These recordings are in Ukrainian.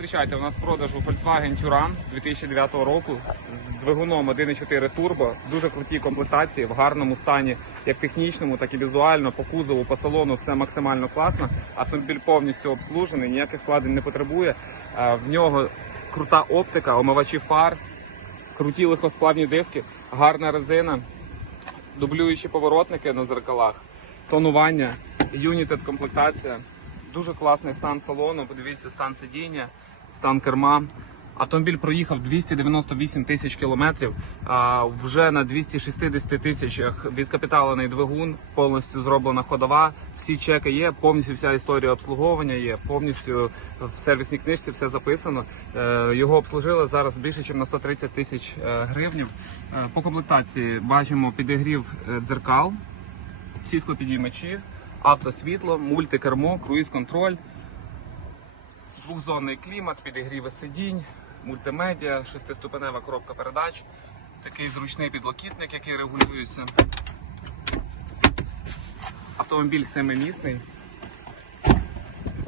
Зустрічайте, у нас в продажу Volkswagen Touran 2009 року з двигуном 1.4 турбо. Дуже круті комплектації, в гарному стані, як технічному, так і візуально, по кузову, по салону, все максимально класно. Автомобіль повністю обслужений, ніяких вкладень не потребує. Е, В нього крута оптика, омивачі фар, круті легкосплавні диски, гарна резина, дублюючі поворотники на зеркалах, тонування, юнітед комплектація. Дуже класний стан салону. Подивіться, стан сидіння, стан керма. Автомобіль проїхав 298 тисяч кілометрів. А вже на 260 тисячах відкапіталений двигун, повністю зроблена ходова. Всі чеки є, повністю вся історія обслуговування є. Повністю в сервісній книжці все записано. Е, Його обслужили зараз більше, ніж на 130 тисяч е, гривнів. Е, По комплектації бачимо підігрів дзеркал, всі склопідіймачі, автосвітло, мультикермо, круїз-контроль, двохзонний клімат, підігріви сидінь, мультимедіа, шестиступенева коробка передач, такий зручний підлокітник, який регулюється. Автомобіль семимісний.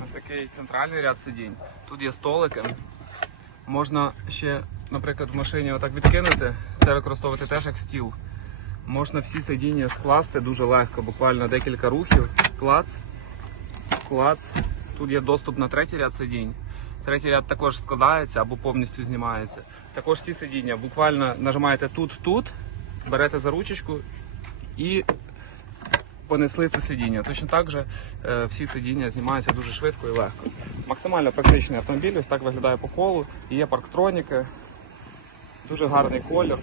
Ось такий центральний ряд сидінь. Тут є столики. Можна ще, наприклад, в машині отак відкинути, це використовувати теж як стіл. Можна всі сидіння скласти дуже легко, буквально декілька рухів. Клац, клац. Тут є доступ на третій ряд сидінь. Третій ряд також складається або повністю знімається. Також ці сидіння буквально нажимаєте тут, тут, берете за ручечку і понесли це сидіння. Точно так же е, всі сидіння знімаються дуже швидко і легко. Максимально практичний автомобіль, ось так виглядає по колу. Є парктроніки, дуже гарний колір.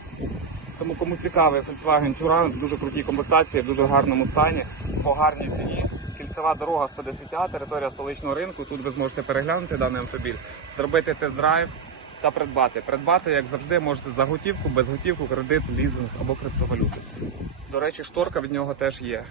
Тому кому цікавий Volkswagen Touran, в дуже крутій комплектації, в дуже гарному стані, по гарній ціні. Кільцева дорога 110, територія столичного ринку. Тут ви зможете переглянути даний автомобіль, зробити тест-драйв та придбати. Придбати, як завжди, можете за готівку, без готівку, кредит, лізинг або криптовалюти. До речі, шторка від нього теж є.